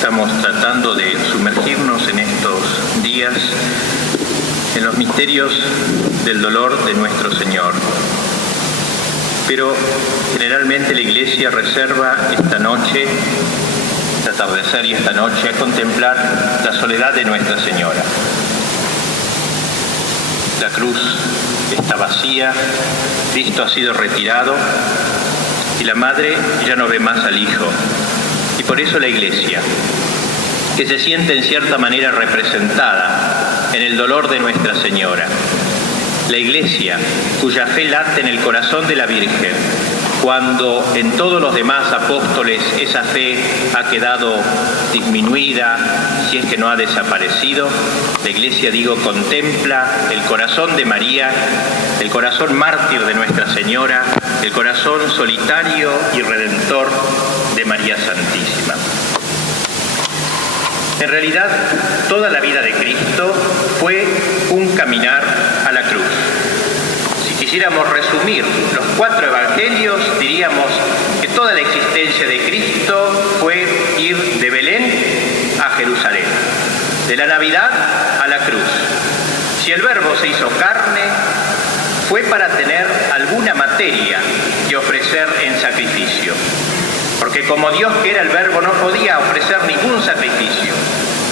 Estamos tratando de sumergirnos en estos días en los misterios del dolor de nuestro Señor. Pero generalmente la Iglesia reserva esta noche, este atardecer y esta noche, a contemplar la soledad de Nuestra Señora. La cruz está vacía, Cristo ha sido retirado y la Madre ya no ve más al Hijo. Y por eso la Iglesia, que se siente en cierta manera representada en el dolor de Nuestra Señora. La Iglesia, cuya fe late en el corazón de la Virgen, cuando en todos los demás apóstoles esa fe ha quedado disminuida, si es que no ha desaparecido, la Iglesia, contempla el corazón de María, el corazón mártir de Nuestra Señora, el corazón solitario y redentor de María Santísima. En realidad, toda la vida de Cristo fue un caminar a la cruz. Si quisiéramos resumir los 4 evangelios, diríamos que toda la existencia de Cristo fue ir de Belén a Jerusalén, de la Navidad a la cruz. Si el Verbo se hizo carne, fue para tener alguna materia que ofrecer en sacrificio. Porque como Dios que era el Verbo no podía ofrecer ningún sacrificio,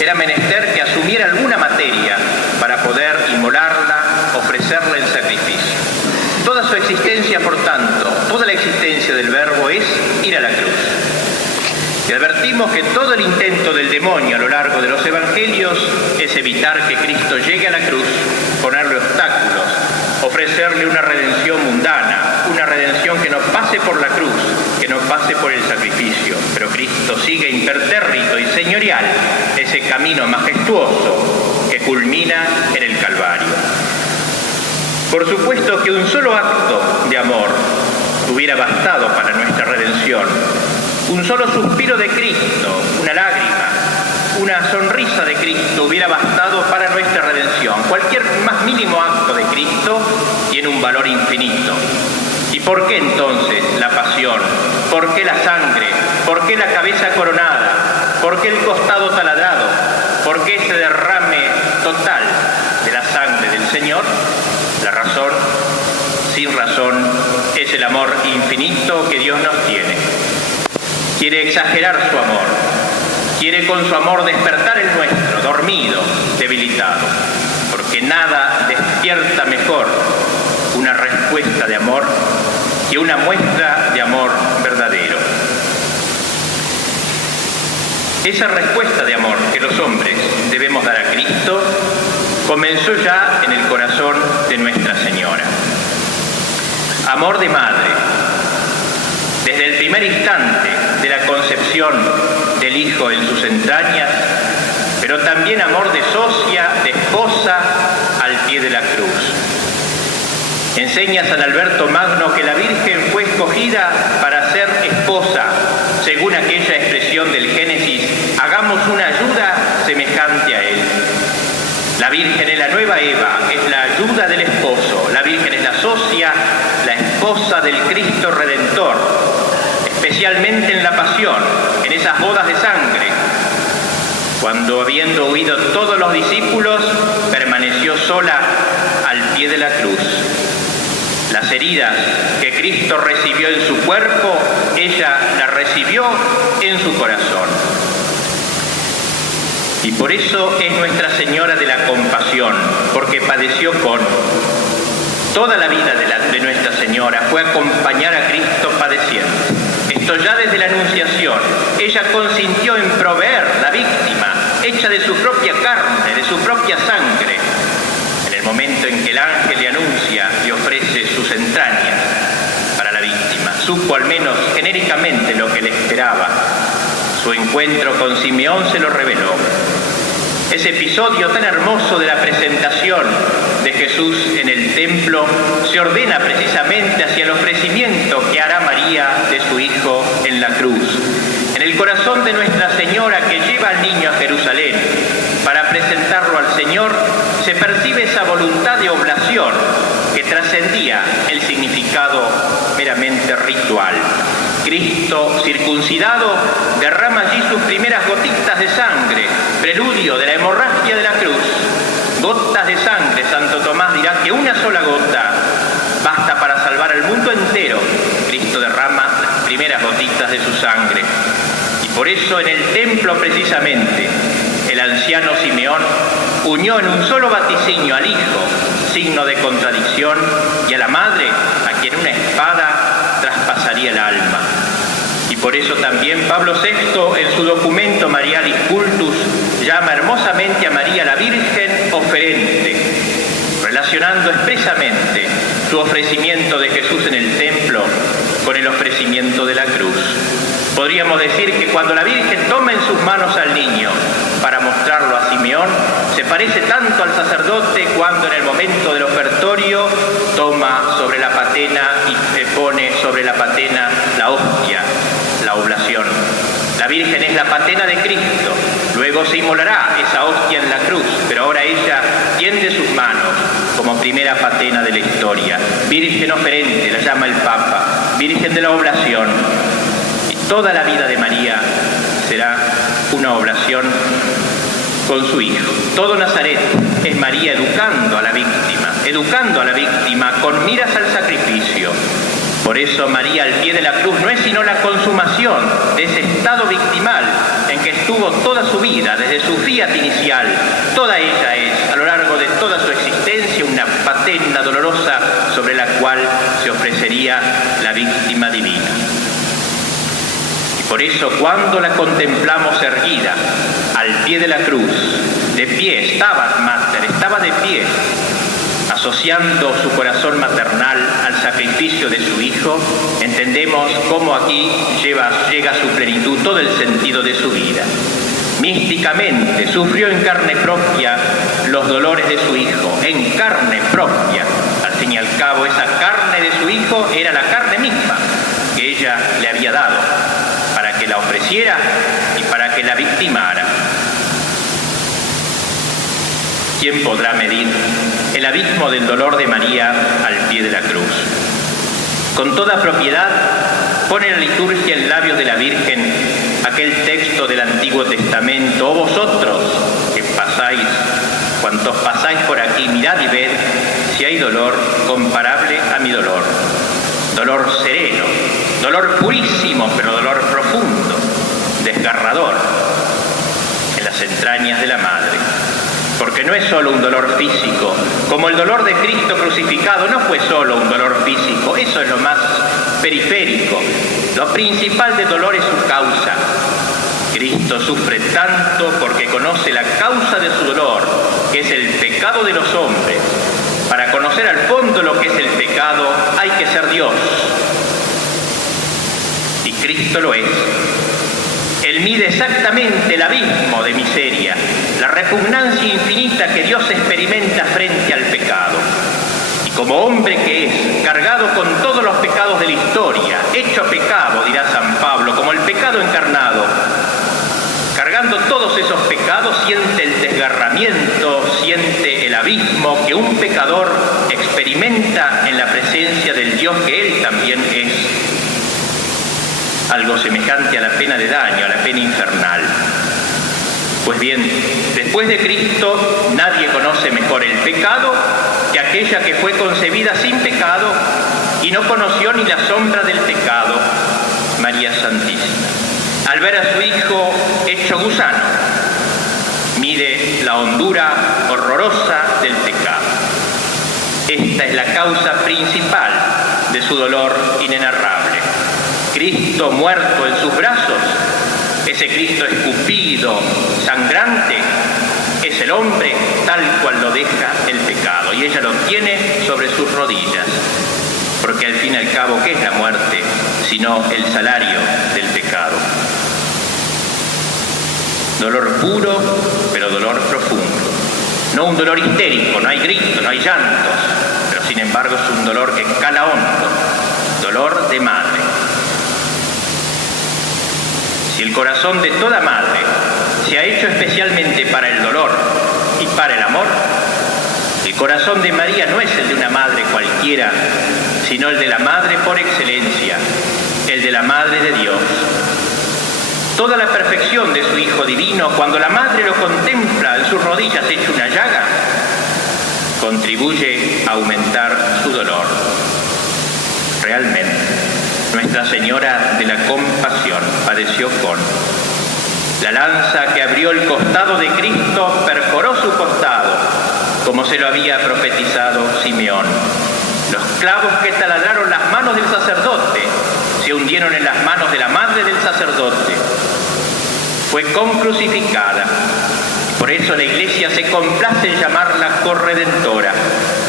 era menester que asumiera alguna materia para poder inmolarla, ofrecerla en sacrificio. Toda su existencia, por tanto, toda la existencia del Verbo es ir a la cruz. Y advertimos que todo el intento del demonio a lo largo de los evangelios es evitar que Cristo llegue a la cruz, ponerle obstáculos, ofrecerle una redención mundana, una redención que no pase por la cruz, que no pase por el sacrificio. Pero Cristo sigue impertérrito y señorial ese camino majestuoso que culmina en el Calvario. Por supuesto que un solo acto de amor hubiera bastado para nuestra redención. Un solo suspiro de Cristo, una lágrima, una sonrisa de Cristo hubiera bastado para nuestra redención. Cualquier más mínimo acto de Cristo tiene un valor infinito. ¿Y por qué entonces la pasión? ¿Por qué la sangre? ¿Por qué la cabeza coronada? ¿Por qué el costado taladrado? ¿Por qué ese derrame total de la sangre del Señor? La razón, sin razón, es el amor infinito que Dios nos tiene. Quiere exagerar su amor. Quiere con su amor despertar el nuestro, dormido, debilitado. Porque nada despierta mejor una respuesta de amor que una muestra de amor verdadero. Esa respuesta de amor que los hombres debemos dar a Cristo comenzó ya en el corazón de Nuestra Señora. Amor de madre, desde el primer instante de la concepción del Hijo en sus entrañas, pero también amor de socia, de esposa, al pie de la cruz. Enseña San Alberto Magno que la Virgen fue escogida para ser esposa, según aquella expresión del Génesis, hagamos una ayuda semejante a él. La Virgen es la nueva Eva, es la ayuda del esposo. La Virgen es la socia, la esposa del Cristo Redentor, especialmente en la pasión, en esas bodas de sangre, cuando habiendo huido todos los discípulos, permaneció sola al pie de la cruz. Las heridas que Cristo recibió en su cuerpo, ella las recibió en su corazón. Y por eso es Nuestra Señora de la Compasión, porque padeció con. Toda la vida de Nuestra Señora fue acompañar a Cristo padeciendo. Esto ya desde la Anunciación. Ella consintió en proveer la víctima, hecha de su propia carne, de su propia sangre. En el momento en que el ángel le anuncia y ofrece sus entrañas para la víctima, supo al menos genéricamente lo que le esperaba. Su encuentro con Simeón se lo reveló. Ese episodio tan hermoso de la presentación de Jesús en el templo se ordena precisamente hacia el ofrecimiento que hará María de su Hijo en la cruz. En el corazón de Nuestra Señora, que lleva al niño a Jerusalén para presentarlo al Señor, se percibe esa voluntad de oblación que trascendía el significado meramente ritual. Cristo, circuncidado, derrama allí sus primeras gotitas de sangre, preludio de la hemorragia de la cruz. Gotas de sangre, Santo Tomás dirá que una sola gota basta para salvar al mundo entero. Cristo derrama las primeras gotitas de su sangre. Y por eso en el templo precisamente el anciano Simeón unió en un solo vaticinio al Hijo, signo de contradicción, y a la Madre, a quien una espada traspasaría el alma. Y por eso también Pablo VI, en su documento Marialis Cultus, llama hermosamente a María la Virgen oferente, relacionando expresamente su ofrecimiento de Jesús en el templo con el ofrecimiento de la cruz. Podríamos decir que cuando la Virgen toma en sus manos al niño para mostrarlo a Simeón, se parece tanto al sacerdote cuando en el momento del ofertorio toma sobre la patena y pone sobre la patena la hostia, la oblación. La Virgen es la patena de Cristo, luego se inmolará esa hostia en la cruz, pero ahora ella tiende sus manos como primera patena de la historia. Virgen oferente, la llama el Papa, Virgen de la oblación. Toda la vida de María será una oblación con su Hijo. Todo Nazaret es María educando a la víctima con miras al sacrificio. Por eso María al pie de la cruz no es sino la consumación de ese estado victimal en que estuvo toda su vida, desde su fiat inicial. Toda ella es, a lo largo de toda su existencia, una patena dolorosa sobre la cual se ofrecería la víctima divina. Por eso cuando la contemplamos erguida al pie de la cruz, de pie, Stabat Mater, estaba de pie, asociando su corazón maternal al sacrificio de su Hijo, entendemos cómo aquí llega a su plenitud todo el sentido de su vida. Místicamente sufrió en carne propia los dolores de su Hijo, en carne propia. Al fin y al cabo, esa carne de su Hijo era la carne misma que ella le había dado, para que la ofreciera y para que la victimara. ¿Quién podrá medir el abismo del dolor de María al pie de la cruz? Con toda propiedad pone la liturgia en labios de la Virgen aquel texto del Antiguo Testamento: oh vosotros que pasáis, cuantos pasáis por aquí, mirad y ved si hay dolor comparable a mi dolor. Dolor sereno, dolor purísimo, pero dolor profundo, desgarrador en las entrañas de la Madre. Porque no es solo un dolor físico, como el dolor de Cristo crucificado no fue solo un dolor físico, eso es lo más periférico. Lo principal del dolor es su causa. Cristo sufre tanto porque conoce la causa de su dolor, que es el pecado de los hombres. Para conocer al fondo lo que es el pecado, hay que ser Dios. Y Cristo lo es. Él mide exactamente el abismo de miseria, la repugnancia infinita que Dios experimenta frente al pecado. Y como hombre que es, cargado con todos los pecados de la historia, hecho pecado, dirá San Pablo, como el pecado encarnado, cargando todos esos pecados, siente el desgarramiento, siente el abismo que un pecador experimenta en la presencia del Dios que él también es. Algo semejante a la pena de daño, a la pena infernal. Pues bien, después de Cristo, nadie conoce mejor el pecado que aquella que fue concebida sin pecado y no conoció ni la sombra del pecado, María Santísima. Al ver a su Hijo hecho gusano, mide la hondura horrorosa del pecado. Esta es la causa principal de su dolor inenarrable. Cristo muerto en sus brazos, ese Cristo escupido, sangrante, es el hombre tal cual lo deja el pecado, y ella lo tiene sobre sus rodillas, porque al fin y al cabo, ¿qué es la muerte sino el salario del pecado? Dolor puro, pero dolor profundo. No un dolor histérico, no hay gritos, no hay llantos, pero sin embargo es un dolor que cala hondo, dolor de madre. Si el corazón de toda madre se ha hecho especialmente para el dolor y para el amor, el corazón de María no es el de una madre cualquiera, sino el de la madre por excelencia, el de la Madre de Dios. toda la perfección de su Hijo Divino, cuando la Madre lo contempla en sus rodillas hecho una llaga, contribuye a aumentar su dolor. Realmente, Nuestra Señora de la Compasión padeció con la lanza que abrió el costado de Cristo, perforó su costado, como se lo había profetizado Simeón. Los clavos que taladraron las manos del sacerdote se hundieron en las manos de la madre del sacerdote. Fue concrucificada. Por eso la Iglesia se complace en llamarla corredentora,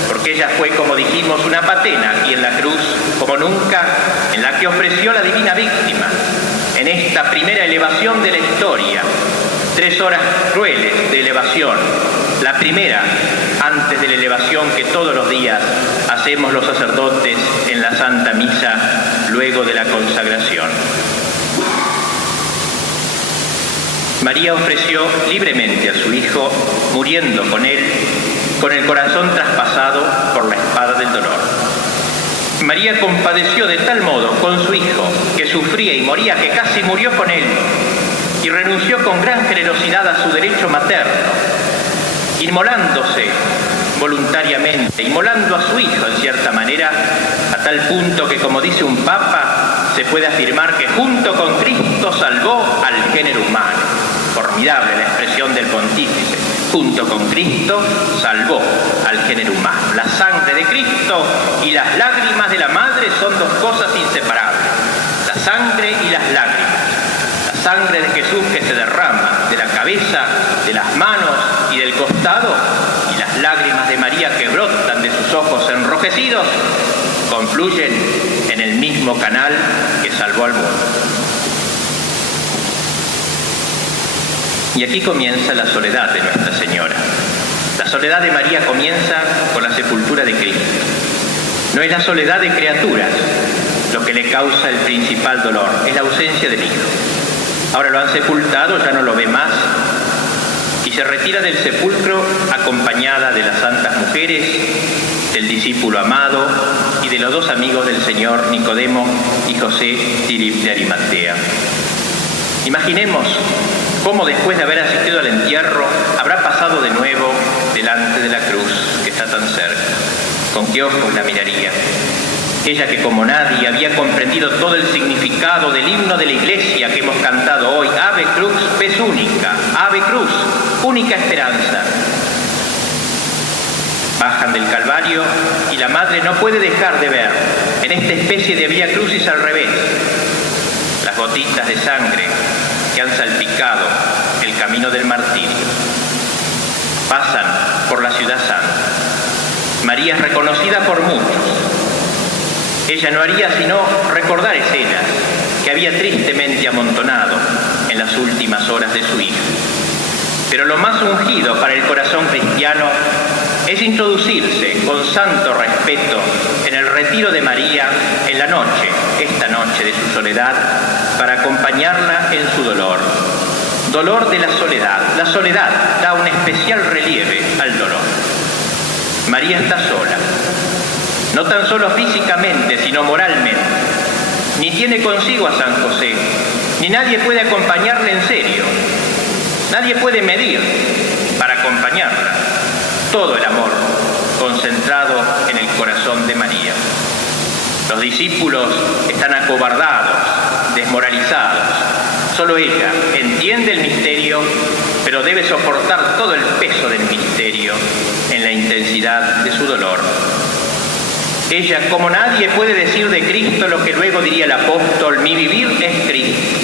porque ella fue, como dijimos, una patena aquí en la cruz, como nunca, en la que ofreció la divina víctima, en esta primera elevación de la historia. 3 horas crueles de elevación. La primera, antes de la elevación que todos los días hacemos los sacerdotes en la Santa Misa, luego de la consagración. María ofreció libremente a su Hijo, muriendo con él, con el corazón traspasado por la espada del dolor. María compadeció de tal modo con su Hijo, que sufría y moría, que casi murió con él, y renunció con gran generosidad a su derecho materno, inmolándose voluntariamente, inmolando a su Hijo en cierta manera, a tal punto que, como dice un Papa, se puede afirmar que junto con Cristo salvó al género humano. Formidable la expresión del pontífice. Junto con Cristo salvó al género humano. La sangre de Cristo y las lágrimas de la Madre son 2 cosas inseparables. La sangre y las lágrimas. La sangre de Jesús que se derrama de la cabeza, de las manos y del costado, y las lágrimas de María que brotan de sus ojos enrojecidos, confluyen en el mismo canal que salvó al mundo. Y aquí comienza la soledad de Nuestra Señora. La soledad de María comienza con la sepultura de Cristo. No es la soledad de criaturas lo que le causa el principal dolor, es la ausencia del Hijo. Ahora lo han sepultado, ya no lo ve más, y se retira del sepulcro acompañada de las santas mujeres, del discípulo amado y de los 2 amigos del Señor, Nicodemo y José de Arimatea. Imaginemos cómo después de haber asistido al entierro habrá pasado de nuevo delante de la cruz que está tan cerca. ¿Con qué ojos la miraría? Ella que como nadie había comprendido todo el significado del himno de la Iglesia que hemos cantado hoy, Ave Crux, pes única, Ave Cruz, única esperanza. Bajan del Calvario y la Madre no puede dejar de ver en esta especie de Vía Crucis al revés las gotitas de sangre que han salpicado el camino del martirio. Pasan por la ciudad santa. María es reconocida por muchos. Ella no haría sino recordar escenas que había tristemente amontonado en las últimas horas de su Hijo. Pero lo más ungido para el corazón cristiano es introducirse con santo respeto en el retiro de María en la noche, esta noche de su soledad, para acompañarla en su dolor. Dolor de la soledad. La soledad da un especial relieve al dolor. María está sola, no tan solo físicamente, sino moralmente. Ni tiene consigo a San José, ni nadie puede acompañarla en serio. Nadie puede medir para acompañarla todo el amor concentrado en el corazón de María. Los discípulos están acobardados, desmoralizados. Solo ella entiende el misterio, pero debe soportar todo el peso del misterio en la intensidad de su dolor. Ella, como nadie, puede decir de Cristo lo que luego diría el apóstol: mi vivir es Cristo.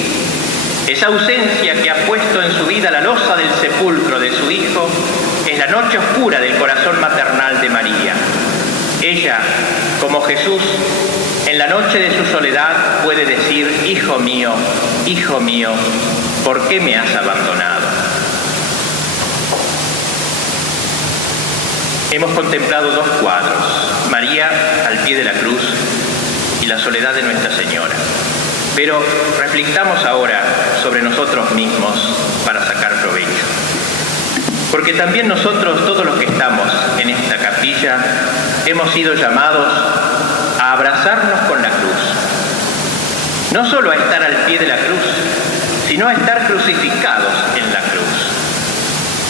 Esa ausencia que ha puesto en su vida la losa del sepulcro de su Hijo es la noche oscura del corazón maternal de María. Ella, como Jesús, en la noche de su soledad puede decir: Hijo mío, ¿por qué me has abandonado? Hemos contemplado 2 cuadros: María al pie de la cruz y la soledad de Nuestra Señora. Pero reflexamos ahora sobre nosotros mismos para sacar provecho. Porque también nosotros, todos los que estamos en esta capilla, hemos sido llamados a abrazarnos con la cruz. No solo a estar al pie de la cruz, sino a estar crucificados en la cruz.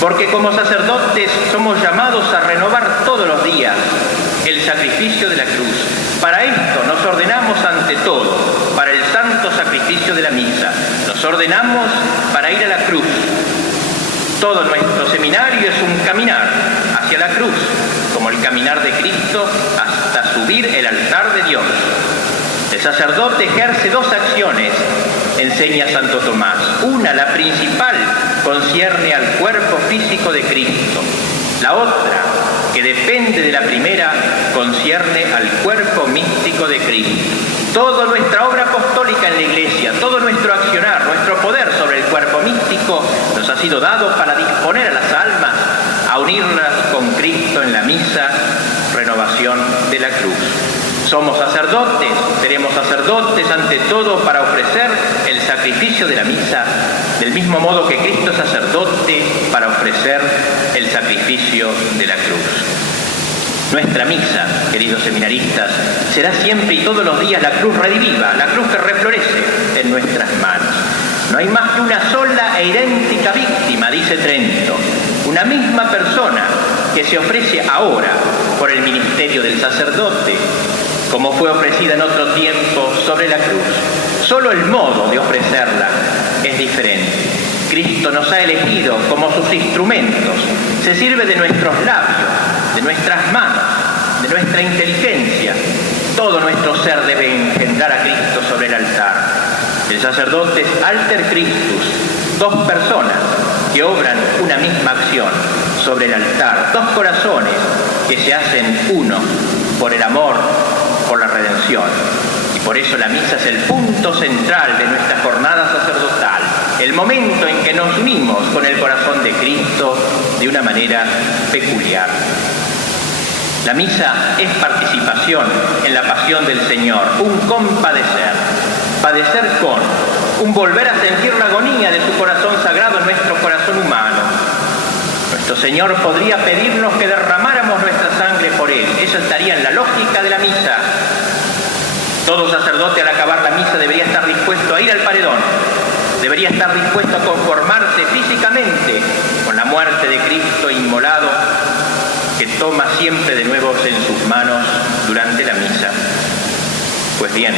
Porque como sacerdotes somos llamados a renovar todos los días el sacrificio de la cruz. Para esto nos ordenamos ante todo, para el santo sacrificio de la misa. Nos ordenamos para ir a la cruz. Todo nuestro seminario es un caminar hacia la cruz, como el caminar de Cristo hasta subir el altar de Dios. El sacerdote ejerce dos acciones, enseña Santo Tomás. Una, la principal, concierne al cuerpo físico de Cristo. La otra, que depende de la primera, concierne al cuerpo místico de Cristo. Toda nuestra obra apostólica en la Iglesia, todo nuestro accionar, nuestro poder sobre el cuerpo místico nos ha sido dado para disponer a las almas a unirlas con Cristo en la misa, renovación de la cruz. Somos sacerdotes, seremos sacerdotes ante todo para ofrecer el sacrificio de la misa, del mismo modo que Cristo es sacerdote para ofrecer el sacrificio de la cruz. Nuestra misa, queridos seminaristas, será siempre y todos los días la cruz rediviva, la cruz que reflorece en nuestras manos. No hay más que una sola e idéntica víctima, dice Trento, una misma persona que se ofrece ahora por el ministerio del sacerdote, como fue ofrecida en otro tiempo sobre la cruz. Solo el modo de ofrecerla es diferente. Cristo nos ha elegido como sus instrumentos, se sirve de nuestros labios, de nuestras manos, de nuestra inteligencia. Todo nuestro ser debe engendrar a Cristo sobre el altar. El sacerdote es alter Christus, dos personas que obran una misma acción sobre el altar, dos corazones que se hacen uno por el amor, por la redención. Y por eso la misa es el punto central de nuestra jornada sacerdotal, el momento en que nos unimos con el corazón de Cristo de una manera peculiar. La misa es participación en la pasión del Señor, un compadecer, padecer con, un volver a sentir la agonía de su corazón sagrado en nuestro corazón humano. Nuestro Señor podría pedirnos que derramáramos nuestra sangre por Él. Eso estaría en la lógica de la misa. Todo sacerdote al acabar la misa debería estar dispuesto a ir al paredón. Debería estar dispuesto a conformarse físicamente con la muerte de Cristo inmolado, que toma siempre de nuevo en sus manos durante la misa. Pues bien,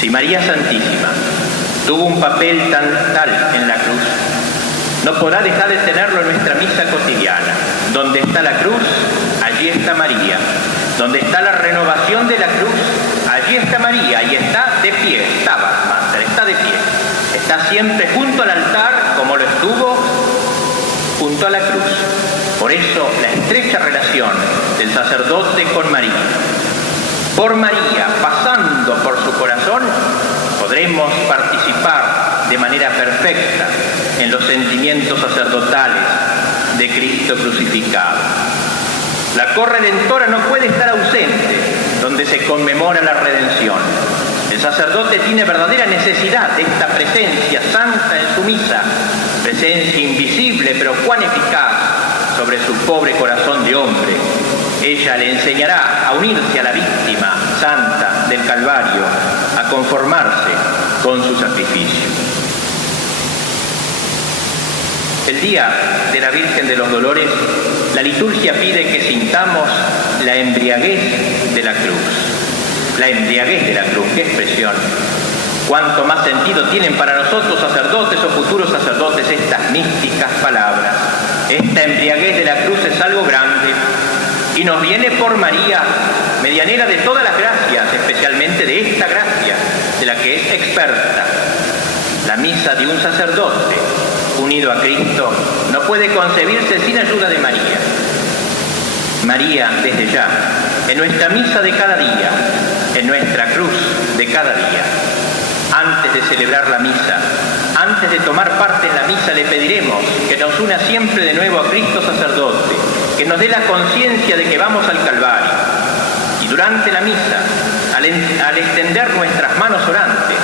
si María Santísima tuvo un papel tan tal en la cruz, no podrá dejar de tenerlo en nuestra misa cotidiana. Donde está la cruz, allí está María. Donde está la renovación de la cruz, allí está María y está de pie, está de pie. Está siempre junto al altar como lo estuvo junto a la cruz. Por eso la estrecha relación del sacerdote con María. Por María, pasando por su corazón, podremos participar de manera perfecta en los sentimientos sacerdotales de Cristo crucificado. La corredentora no puede estar ausente donde se conmemora la redención. El sacerdote tiene verdadera necesidad de esta presencia santa en su misa, presencia invisible pero cuán eficaz sobre su pobre corazón de hombre. Ella le enseñará a unirse a la víctima santa del Calvario, a conformarse con su sacrificio. El día de la Virgen de los Dolores, la liturgia pide que sintamos la embriaguez de la cruz. La embriaguez de la cruz, qué expresión. Cuánto más sentido tienen para nosotros, sacerdotes o futuros sacerdotes, estas místicas palabras. Esta embriaguez de la cruz es algo grande y nos viene por María, medianera de todas las gracias, especialmente de esta gracia, de la que es experta. La misa de un sacerdote unido a Cristo no puede concebirse sin ayuda de María. María, desde ya, en nuestra misa de cada día, en nuestra cruz de cada día. Antes de celebrar la misa, antes de tomar parte en la misa, le pediremos que nos una siempre de nuevo a Cristo sacerdote, que nos dé la conciencia de que vamos al Calvario. Y durante la misa, al extender nuestras manos orantes,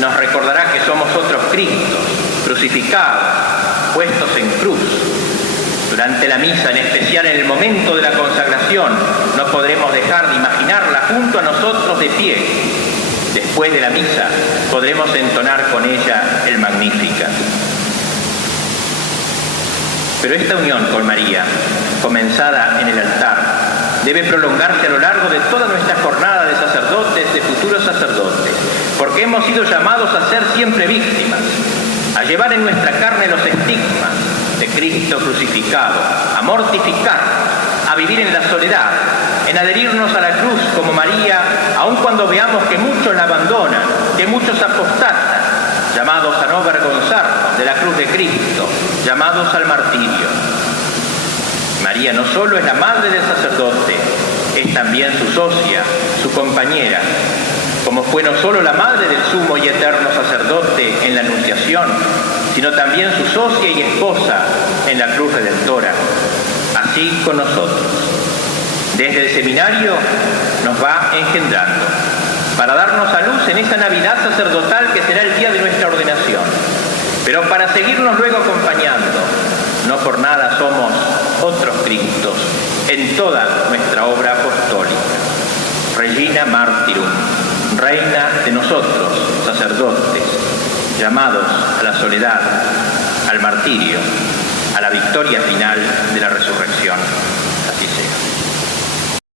nos recordará que somos otros Cristos, crucificados, puestos en cruz. Durante la misa, en especial en el momento de la consagración, no podremos dejar de imaginarla junto a nosotros de pie, Después de la misa podremos entonar con ella el Magnificat. Pero esta unión con María, comenzada en el altar, debe prolongarse a lo largo de toda nuestra jornada de sacerdotes, de futuros sacerdotes, porque hemos sido llamados a ser siempre víctimas, a llevar en nuestra carne los estigmas de Cristo crucificado, a mortificar, a vivir en la soledad, en adherirnos a la cruz como María, aun cuando veamos que muchos la abandonan, que muchos apostatan, llamados a no avergonzarnos de la cruz de Cristo, llamados al martirio. María no solo es la madre del sacerdote, es también su socia, su compañera, como fue no solo la madre del sumo y eterno sacerdote en la Anunciación, sino también su socia y esposa en la cruz redentora. Así con nosotros. Desde el seminario nos va engendrando, para darnos a luz en esa Navidad sacerdotal que será el día de nuestra ordenación, pero para seguirnos luego acompañando. No por nada somos otros Cristos en toda nuestra obra apostólica. Regina Martyrum, reina de nosotros, sacerdotes, llamados a la soledad, al martirio, a la victoria final de la resurrección. Así sea.